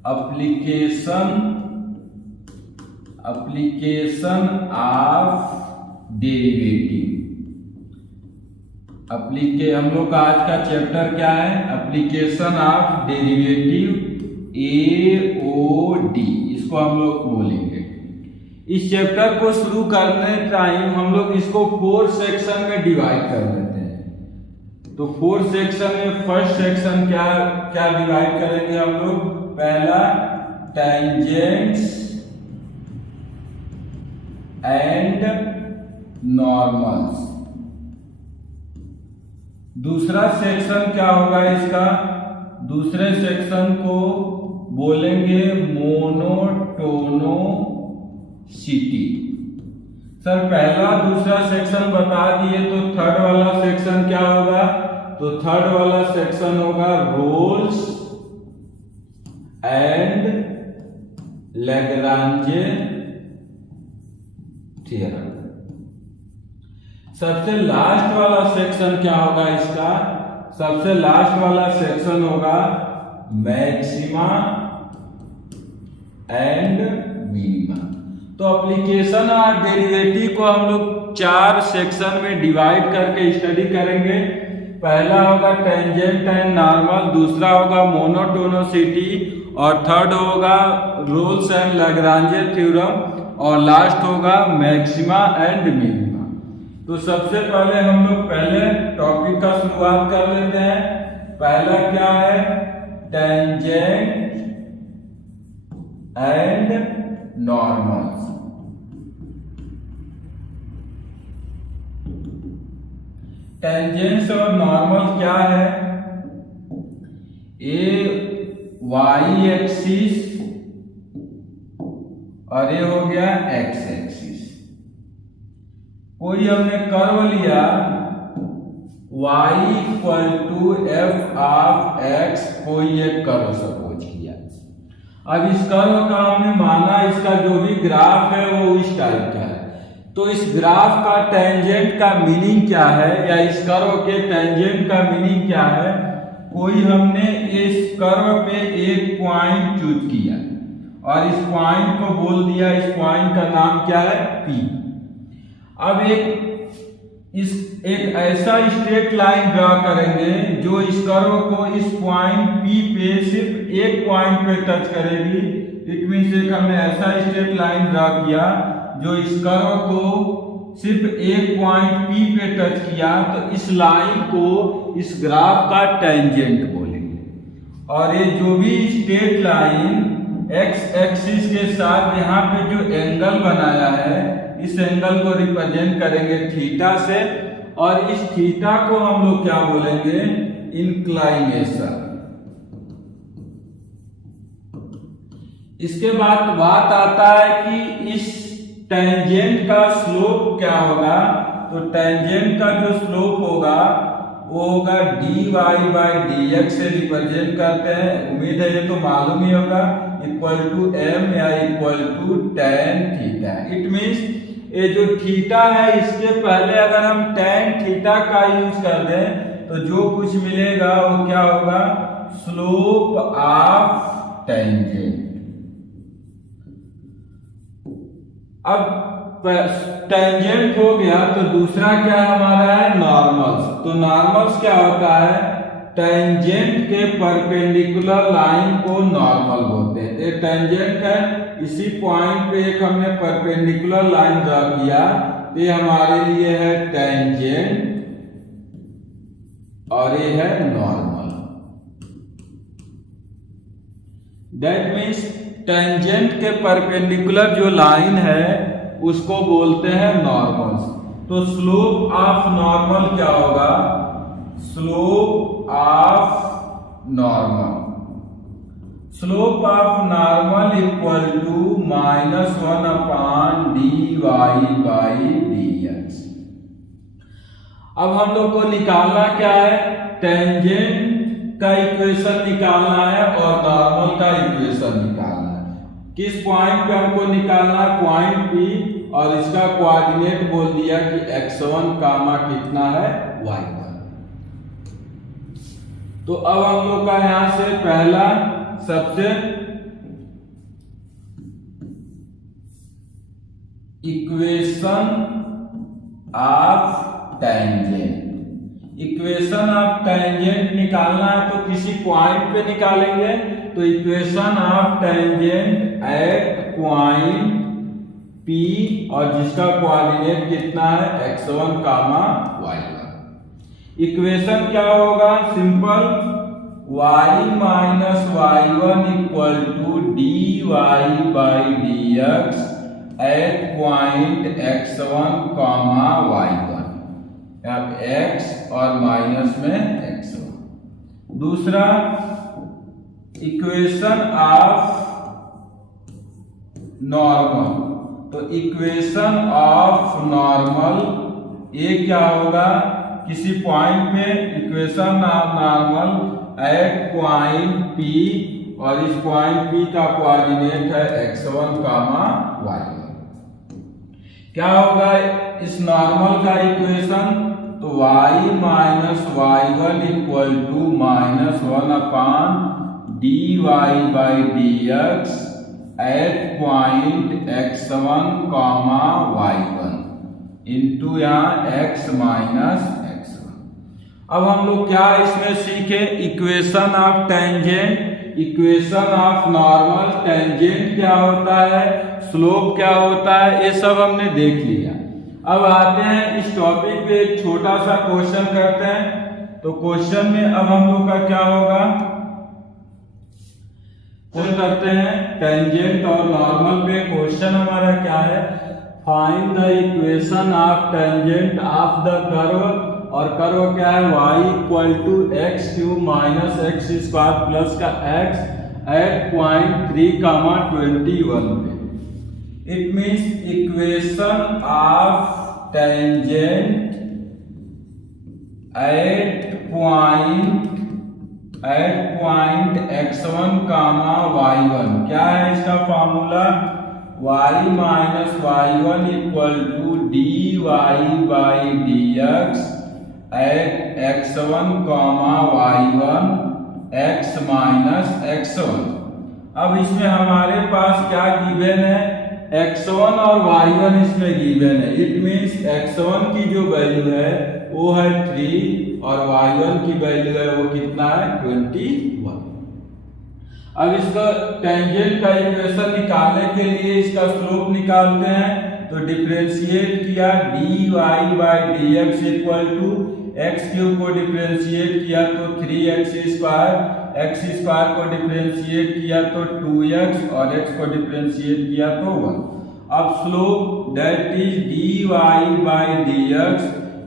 Application of derivative. हम लोग का आज का चैप्टर क्या है? एप्लीकेशन ऑफ डेरिवेटिव, AOD इसको हम लोग बोलेंगे। इस चैप्टर को शुरू करने टाइम हम लोग इसको 4 सेक्शन में डिवाइड कर लेते हैं। तो 4 सेक्शन में फर्स्ट सेक्शन क्या डिवाइड करेंगे हम लोग? पहला टेंजेंट्स एंड नॉर्मल्स। दूसरा सेक्शन क्या होगा इसका? दूसरे सेक्शन को बोलेंगे मोनोटोनोसिटी। सर पहला दूसरा सेक्शन बता दिए, तो थर्ड वाला सेक्शन क्या होगा? तो थर्ड वाला सेक्शन होगा रोल्स एंड लैग्रांजे थ्योरम। सबसे लास्ट वाला सेक्शन क्या होगा इसका? सबसे लास्ट वाला सेक्शन होगा मैक्सिमा एंड मिनिमा। तो एप्लीकेशन और डेरिवेटिव को हम लोग 4 सेक्शन में डिवाइड करके स्टडी करेंगे। पहला होगा टेंजेंट एंड नॉर्मल, दूसरा होगा मोनोटोनोसिटी, और थर्ड होगा रोल्स एंड लैग्रांजे थ्योरम, और लास्ट होगा मैक्सिमा एंड मिनिमा। तो सबसे पहले हम लोग पहले टॉपिक का शुरुआत कर लेते हैं। पहला क्या है? Tangent and normals. टेंजेंट्स और नॉर्मल क्या है? वाई एक्सिस और ये हो गया एक्स एक्सिस। कोई हमने कर्व लिया y = f ऑफ x, कोई एक कर्व सपोज किया। अब इस कर्व का हमने माना इसका जो भी ग्राफ है वो इस टाइप का है। तो इस ग्राफ का टेंजेंट का मीनिंग क्या है, या इस कर्व के टेंजेंट का मीनिंग क्या है? कोई हमने इस कर्व पे एक पॉइंट चूज किया और इस पॉइंट को बोल दिया, इस पॉइंट का नाम क्या है? P। अब एक ऐसा स्ट्रेट लाइन ड्रा करेंगे जो इस कर्व को इस पॉइंट P पे सिर्फ एक पॉइंट पे टच करेगी। इट मींस एक हमने ऐसा स्ट्रेट लाइन ड्रा किया जो इस कर्व को सिर्फ एक पॉइंट P पे टच किया, तो इस लाइन को इस ग्राफ का टेंजेंट बोलेंगे। और ये जो भी स्ट्रेट लाइन x एक्सिस के साथ यहाँ पे जो एंगल बनाया है, इस एंगल को रिप्रेजेंट करेंगे थीटा से, और इस थीटा को हम लोग क्या बोलेंगे? इंक्लाइनेशन। इसके बाद बात आता है कि इस टेंजेंट का स्लोप क्या होगा? तो टेंजेंट का जो स्लोप होगा वो होगा dy/dx से रिप्रेजेंट करते हैं। उम्मीद है ये तो मालूम ही होगा, =m या =tan थीटा। इट मींस ये जो थीटा है इसके पहले अगर हम tan थीटा का यूज कर दें तो जो कुछ मिलेगा वो क्या होगा? Slope of tangent. अब टेंजेंट हो गया, तो दूसरा क्या हमारा है? नॉर्मल्स। तो नॉर्मल्स क्या होता है? टेंजेंट के परपेंडिकुलर लाइन को नॉर्मल बोलते हैं। ये टेंजेंट है, इसी पॉइंट पे एक हमने परपेंडिकुलर लाइन ड्रा किया, तो ये हमारे लिए है टेंजेंट और ये है नॉर्मल। दैट मीन्स टेंजेंट के परपेंडिकुलर जो लाइन है उसको बोलते हैं नॉर्मल्स। तो स्लोप ऑफ नॉर्मल क्या होगा? Slope of normal = -1/dy/dx। अब हम लोग को निकालना क्या है? टेंजेंट का इक्वेशन निकालना है और नॉर्मल का इक्वेशन निकालना है। किस पॉइंट पे हमको निकालना है? पॉइंट P, और इसका कोऑर्डिनेट बोल दिया कि x1 कितना है? y1। तो अब हम लोग का यहां से पहला सबसे equation of tangent. Equation of tangent निकालना है तो किसी पॉइंट पे निकालेंगे, तो equation of tangent at point P और जिसका कोऑर्डिनेट कितना है x1, y1। इक्वेशन क्या होगा, simple, y minus y1 equal to dy by dx at point x1, y1। अब x और माइनस में x1। दूसरा, इक्वेशन ऑफ नॉर्मल, तो इक्वेशन ऑफ नॉर्मल ये क्या होगा, किसी पॉइंट पे equation of normal at point P और इस पॉइंट P का कोऑर्डिनेट है x1, y1। क्या होगा इस नॉर्मल का इक्वेशन, तो y minus y1 equal to -1 upon dy by dx at point x1, y1 into यहाँ x माइनस x1। अब हम लोग क्या इसमें सीखे, equation of tangent, equation of normal, tangent क्या होता है, स्लोप क्या होता है, ये सब हमने देख लिया। अब आते हैं इस टॉपिक पे एक छोटा सा क्वेश्चन करते हैं। तो क्वेश्चन में अब हम लोग का क्या होगा, क्वेश्चन करते हैं टेंजेंट और नॉर्मल पे। क्वेश्चन हमारा क्या है, find the equation of tangent of the curve, और कर्व क्या है y equal to x cube minus x square plus का x एट पॉइंट 3,21 पे। It means equation of tangent at point x1, y1। क्या है इसका formula, y minus y1 equal to dy by dx at x1, y1 x minus x1। अब इसमें हमारे पास क्या given है, x1 और y1 इसमें गिवन है। इट मीन्स x1 की जो वैल्यू है वो है 3 और y1 की वैल्यू है वो कितना है 21। अब इसका टेंजेंट का इक्वेशन निकालने के लिए इसका स्लोप निकालते हैं। तो डिफरेंशिएट किया dy by dx equal to x cube को डिफरेंशिएट किया तो 3x स्क्वायर, x स्क्वायर को डिफरेंशिएट किया तो 2x और x को डिफरेंशिएट किया तो 1। अब slope that is dy by dx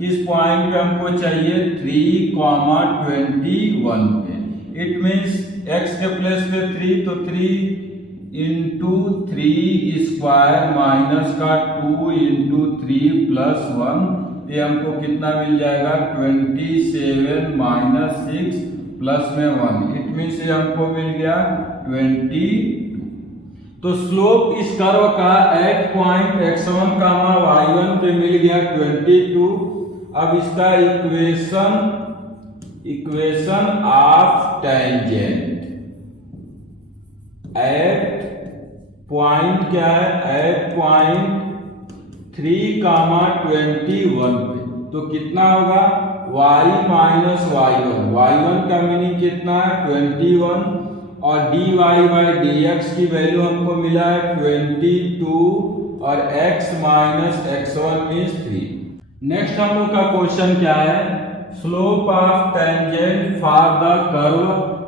किस पॉइंट पे हमको चाहिए, 3,21 पे। इट मीन्स x के प्लेस पे 3, तो 3 इंटू 3 स्क्वायर माइनस का 2 इंटू 3 प्लस 1, ये हमको कितना मिल जाएगा 27 माइनस 6 प्लस में 1। इट मीन्स ये हमको मिल गया 22। तो स्लोप इस कर्व का एट पॉइंट x1, y1 पे मिल गया 22। अब इसका equation of tangent at point क्या है, एट पॉइंट 3,21 पे। तो कितना होगा, y माइनस y1 का मीनिंग कितना है 21 और dy बाई dx की वैल्यू हमको मिला है 22 और x minus x1 means 3। Next हम लोग का क्वेश्चन क्या है, slope of tangent for the curve,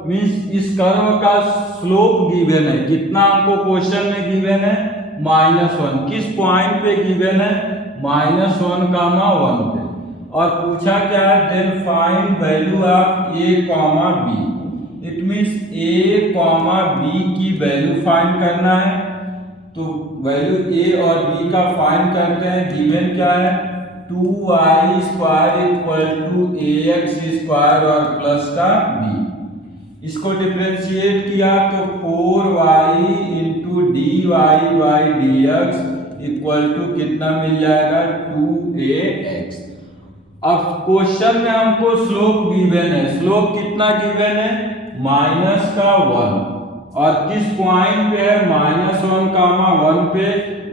means इस कर्व का स्लोप गिवन है। कितना हमको क्वेश्चन में गिवन है, -1। किस पॉइंट पे गिवन है, -1, 1 पे। और पूछा क्या है, then find value of a, b। It means a, b की वैल्यू फाइंड करना है। तो वैल्यू a और b का फाइंड करते हैं। गिवन क्या है, 2y square equal to ax square और प्लस का b। इसको डिफरेंशिएट किया तो 4y into dy by dx equal to कितना मिल जाएगा 2ax। अब क्वेश्चन में हमको स्लोप गिवन है। स्लोप कितना गिवन है, -1। और किस पॉइंट पे है, -1, 1 पे।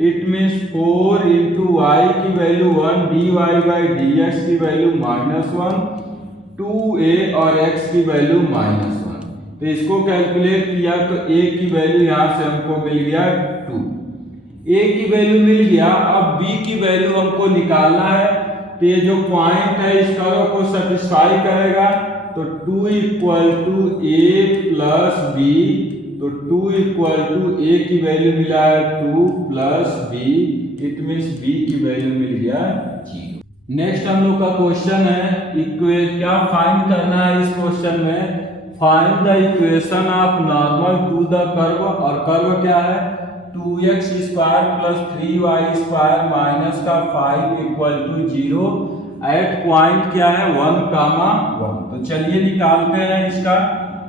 इट मीन्स 4 इंटू वाई की वैल्यू 1, dy बाई dx की वैल्यू -1, 2a और x की वैल्यू -1। तो इसको कैलकुलेट किया तो a की वैल्यू यहाँ से हमको मिल गया 2। a की वैल्यू मिल गया। अब b की वैल्यू हमको निकालना है। तो ये जो पॉइंट है इस कर्व को सेटिस्फाई करेगा। तो 2 equal to a plus b। तो 2 इक्वल टू a की वैल्यू मिला है 2 plus b। It means b की वैल्यू मिल गया 0। नेक्स्ट हम लोग का क्वेश्चन है क्या फाइंड करना है इस क्वेश्चन में, find the equation of normal to the curve. और कर्व क्या है, 2x square plus 3y square minus का 5 इक्वल टू 0 एट पॉइंट क्या है 1, 1। तो चलिए निकालते हैं इसका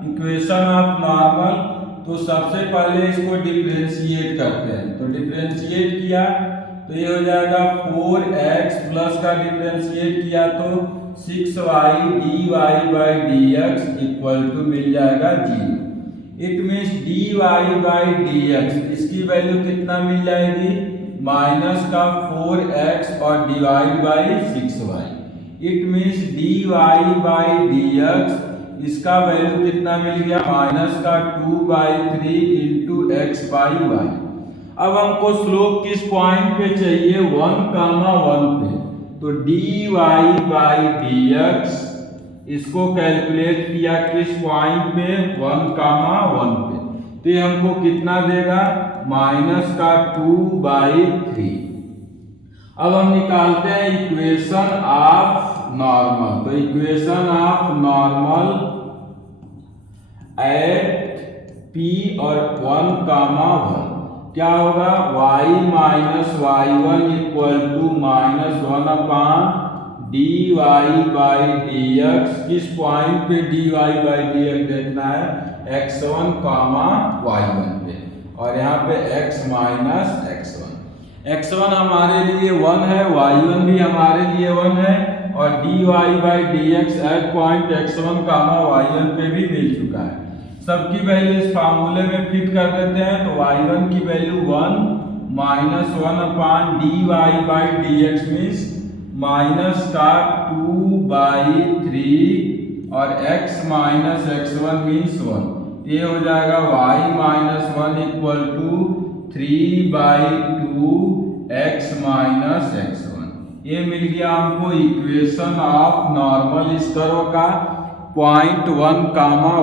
इक्वेशन ऑफ नॉर्मल। तो सबसे पहले इसको डिफरेंशिएट करते हैं। तो डिफरेंशिएट किया तो ये हो जाएगा 4x प्लस का डिफरेंशिएट किया तो 6y dy by dx equal to मिल जाएगा 0। It means dy by dx इसकी वैल्यू कितना मिल जाएगी, माइनस का 4x और divide by 6y। It means dy by dx इसका वैल्यू कितना मिल गया, माइनस का 2/3 इंटू x बाई y। अब हमको स्लोप किस पॉइंट पे चाहिए, 1, 1 पे। तो dy बाई dx इसको कैलकुलेट किया किस पॉइंट पे, 1, 1 पे। तो ये हमको कितना देगा, माइनस का 2/3। अब हम निकालते हैं इक्वेशन ऑफ नॉर्मल। तो equation of normal at p और 1, 1 क्या होगा, y minus y1 equal to -1 dy by dx। किस पॉइंट पे dy बाई dx देखना है, x1, y1 पे। और यहाँ पे x माइनस x1। x1 हमारे लिए 1 है, y1 भी हमारे लिए 1 है। और dy by dx at point x1, y1 पे भी मिल चुका है। सबकी वैल्यू इस फार्मूले में फिट कर देते हैं। तो y1 की value 1 -1 dy by dx means minus का 2/3 और x माइनस x1 मीन्स 1। ये हो जाएगा y minus 1 equal to 3/2 x minus x1। ये मिल गया हमको इक्वेशन ऑफ नॉर्मल इस कर्व का पॉइंट 1,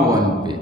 1 पे।